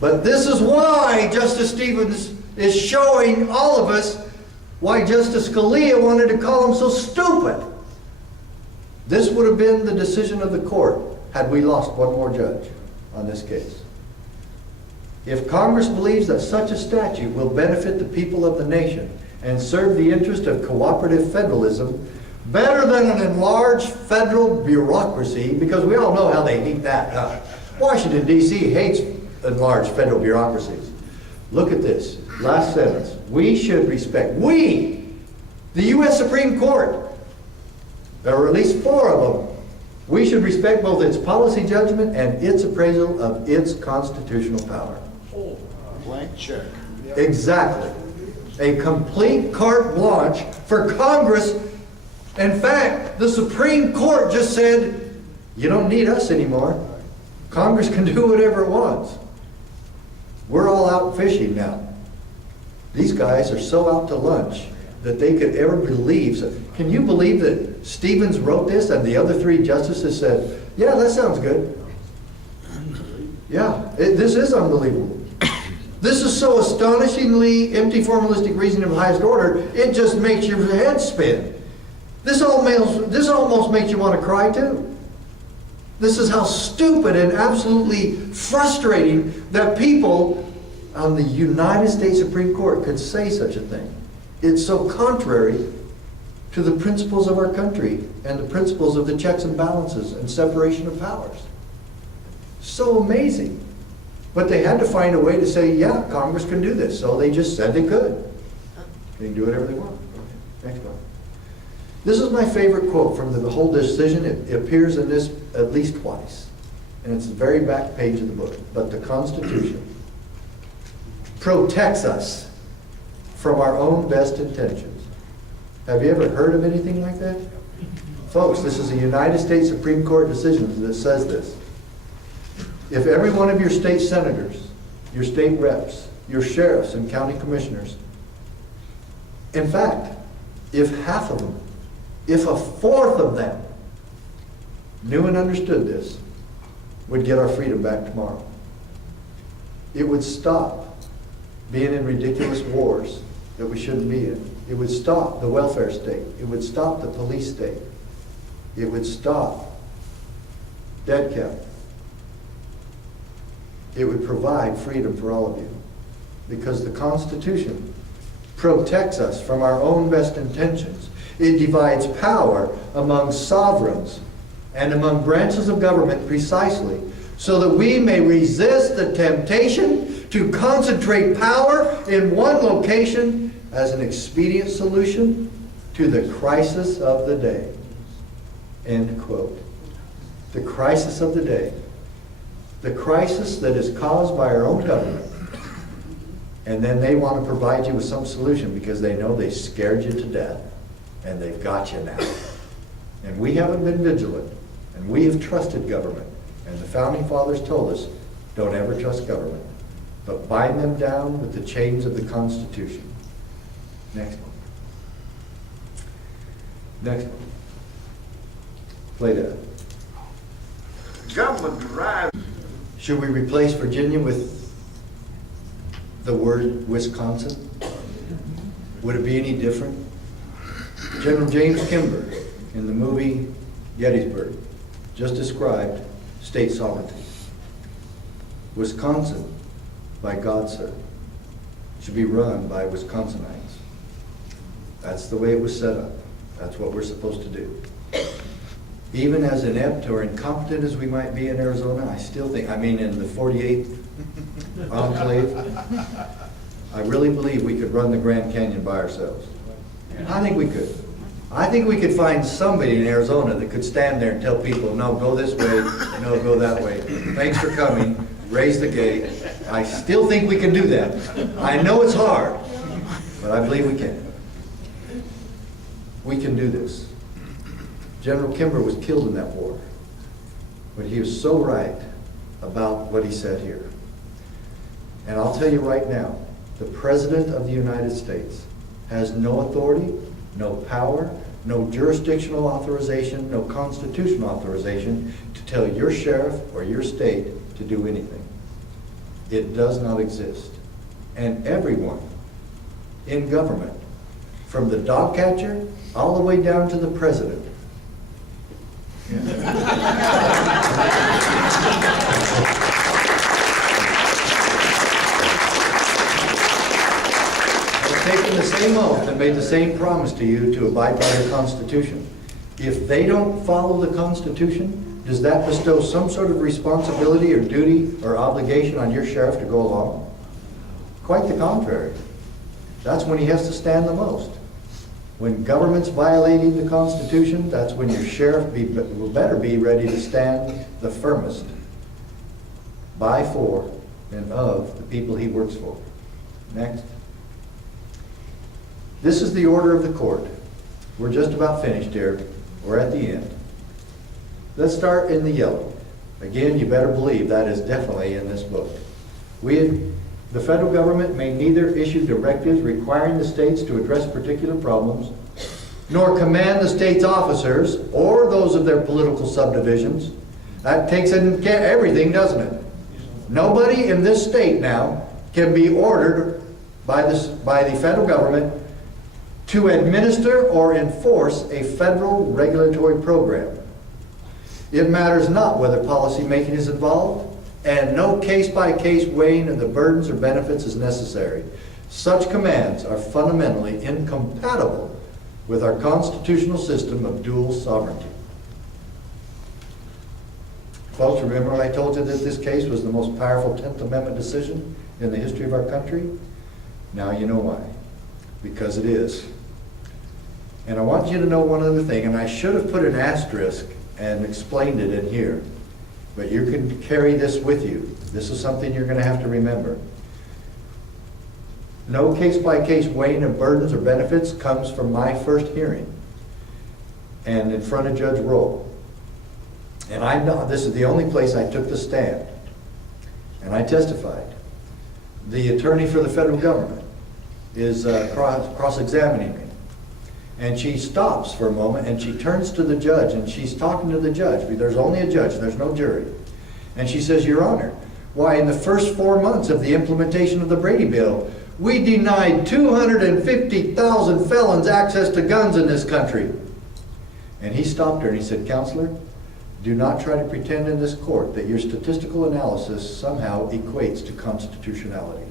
But this is why Justice Stevens is showing all of us why Justice Scalia wanted to call him so stupid. This would have been the decision of the court had we lost one more judge on this case. If Congress believes that such a statute will benefit the people of the nation and serve the interest of cooperative federalism better than an enlarged federal bureaucracy, because we all know how they hate that, huh? Washington, D.C. hates enlarged federal bureaucracies. Look at this, last sentence. We should respect, the U.S. Supreme Court, there were at least 4 of them, we should respect both its policy judgment and its appraisal of its constitutional power. Blank check. Exactly. A complete carte blanche for Congress. In fact, the Supreme Court just said, you don't need us anymore. Congress can do whatever it wants. We're all out fishing now. These guys are so out to lunch that they could ever believe. So, can you believe that Stevens wrote this and the other 3 justices said, yeah, that sounds good. Yeah, this is unbelievable. This is so astonishingly empty formalistic reasoning of the highest order, it just makes your head spin. This almost makes you want to cry too. This is how stupid and absolutely frustrating that people on the United States Supreme Court could say such a thing. It's so contrary to the principles of our country and the principles of the checks and balances and separation of powers. So amazing. But they had to find a way to say, yeah, Congress can do this. So they just said they could. They can do whatever they want. Okay, next one. This is my favorite quote from the whole decision. It appears in this at least twice. And it's the very back page of the book. But the Constitution protects us from our own best intentions. Have you ever heard of anything like that? Folks, this is a United States Supreme Court decision that says this. If every one of your state senators, your state reps, your sheriffs and county commissioners, in fact, if half of them, if a fourth of them knew and understood this, we'd get our freedom back tomorrow. It would stop being in ridiculous wars that we shouldn't be in. It would stop the welfare state. It would stop the police state. It would stop dead count. It would provide freedom for all of you. Because the Constitution protects us from our own best intentions. It divides power among sovereigns and among branches of government precisely so that we may resist the temptation to concentrate power in one location as an expedient solution to the crisis of the day. End quote. The crisis of the day. The crisis that is caused by our own government. And then they want to provide you with some solution because they know they scared you to death. And they've got you now. And we haven't been vigilant. And we have trusted government. And the Founding Fathers told us, don't ever trust government, but bind them down with the chains of the Constitution. Next one. Next one. Play that. Government drives. Should we replace Virginia with the word Wisconsin? Would it be any different? General James Kimber, in the movie Gettysburg, just described state sovereignty. Wisconsin, by God, sir, should be run by Wisconsinites. That's the way it was set up. That's what we're supposed to do. Even as inept or incompetent as we might be in Arizona, I still think, in the 48th enclave, I really believe we could run the Grand Canyon by ourselves. I think we could. I think we could find somebody in Arizona that could stand there and tell people, no, go this way, no, go that way. Thanks for coming, raise the gate. I still think we can do that. I know it's hard, but I believe we can. We can do this. General Kimber was killed in that war, but he was so right about what he said here. And I'll tell you right now, the President of the United States has no authority, no power, no jurisdictional authorization, no constitutional authorization to tell your sheriff or your state to do anything. It does not exist. And everyone in government, from the dog catcher all the way down to the president. Have taken the same oath and made the same promise to you to abide by the Constitution. If they don't follow the Constitution, does that bestow some sort of responsibility or duty or obligation on your sheriff to go along? Quite the contrary. That's when he has to stand the most. When government's violating the Constitution, that's when your sheriff will better be ready to stand the firmest by, for, and of the people he works for. Next. This is the order of the court. We're just about finished here. We're at the end. Let's start in the yellow. Again, you better believe that is definitely in this book. The federal government may neither issue directives requiring the states to address particular problems, nor command the state's officers or those of their political subdivisions. That takes into everything, doesn't it? Nobody in this state now can be ordered by the federal government to administer or enforce a federal regulatory program. It matters not whether policy making is involved, and no case-by-case weighing of the burdens or benefits is necessary. Such commands are fundamentally incompatible with our constitutional system of dual sovereignty. Folks, remember when I told you that this case was the most powerful 10th Amendment decision in the history of our country? Now you know why. Because it is. And I want you to know one other thing, and I should have put an asterisk and explained it in here. But you can carry this with you. This is something you're going to have to remember. No case-by-case weighing of burdens or benefits comes from my first hearing and in front of Judge Roll. And I know this is the only place I took the stand. And I testified. The attorney for the federal government is cross-examining me. And she stops for a moment and she turns to the judge and she's talking to the judge. There's only a judge, there's no jury. And she says, Your Honor, why in the first 4 months of the implementation of the Brady Bill, we denied 250,000 felons access to guns in this country. And he stopped her and he said, Counselor, do not try to pretend in this court that your statistical analysis somehow equates to constitutionality.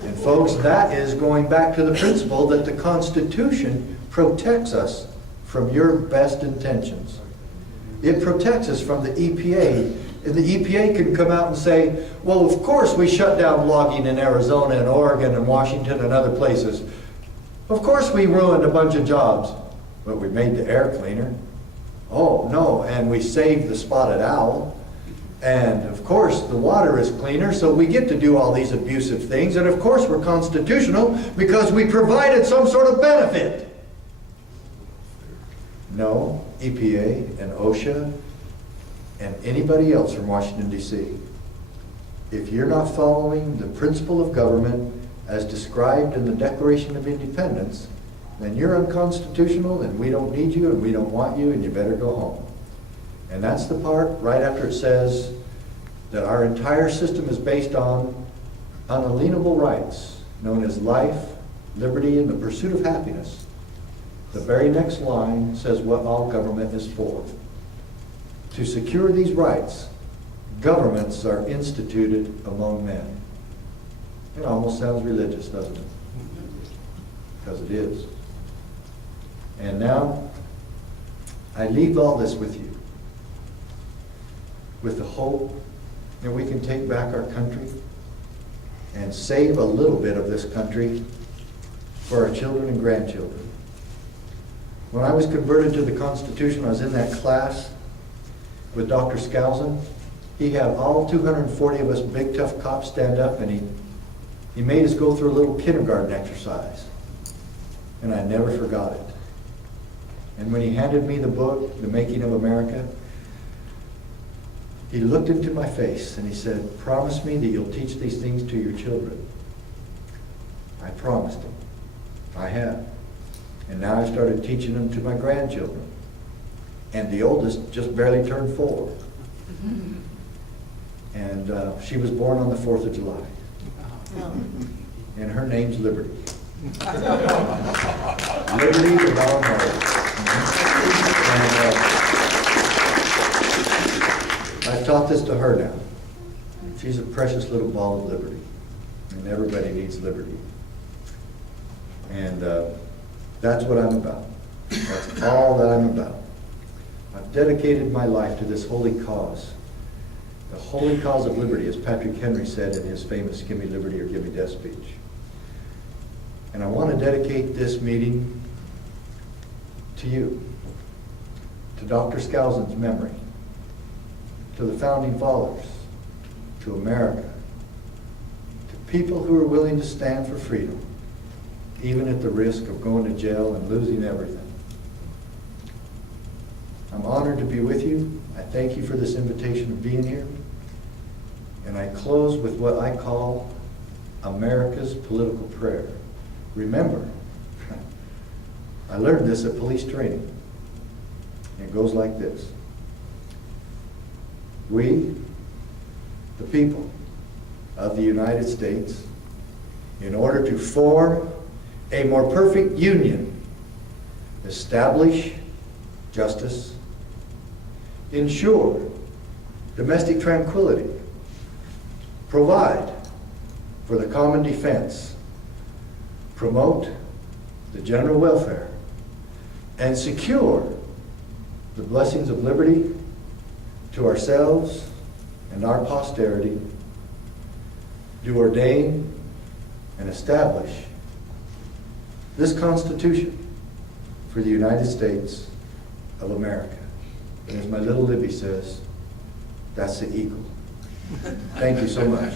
And folks, that is going back to the principle that the Constitution protects us from your best intentions. It protects us from the EPA. And the EPA can come out and say, well, of course we shut down logging in Arizona and Oregon and Washington and other places. Of course we ruined a bunch of jobs, but we made the air cleaner. Oh, no, and we saved the spotted owl. And of course the water is cleaner, so we get to do all these abusive things. And of course we're constitutional because we provided some sort of benefit. No, EPA and OSHA and anybody else from Washington, D.C., if you're not following the principle of government as described in the Declaration of Independence, then you're unconstitutional and we don't need you and we don't want you and you better go home. And that's the part right after it says that our entire system is based on unalienable rights known as life, liberty, and the pursuit of happiness. The very next line says what all government is for. To secure these rights, governments are instituted among men. It almost sounds religious, doesn't it? Because it is. And now, I leave all this with you, with the hope that we can take back our country and save a little bit of this country for our children and grandchildren. When I was converted to the Constitution, I was in that class with Dr. Skousen. He had all 240 of us big tough cops stand up and he made us go through a little kindergarten exercise. And I never forgot it. And when he handed me the book, The Making of America, he looked into my face and he said, promise me that you'll teach these things to your children. I promised him. I have. And now I started teaching them to my grandchildren. And the oldest just barely turned 4. And And she was born on the 4th of July. And her name's Liberty. Liberty the long-hearted. And I've taught this to her now. She's a precious little ball of liberty. And everybody needs liberty. And that's what I'm about. That's all that I'm about. I've dedicated my life to this holy cause. The holy cause of liberty, as Patrick Henry said in his famous "Give Me Liberty or Give Me Death" speech. And I want to dedicate this meeting to you, to Dr. Skousen's memory, to the Founding Fathers, to America, to people who are willing to stand for freedom, even at the risk of going to jail and losing everything. I'm honored to be with you. I thank you for this invitation of being here. And I close with what I call America's political prayer. Remember, I learned this at police training. It goes like this. We, the people of the United States, in order to form a more perfect union, establish justice, ensure domestic tranquility, provide for the common defense, promote the general welfare, and secure the blessings of liberty to ourselves and our posterity, do ordain and establish this Constitution for the United States of America. And as my little Libby says, that's the eagle. Thank you so much.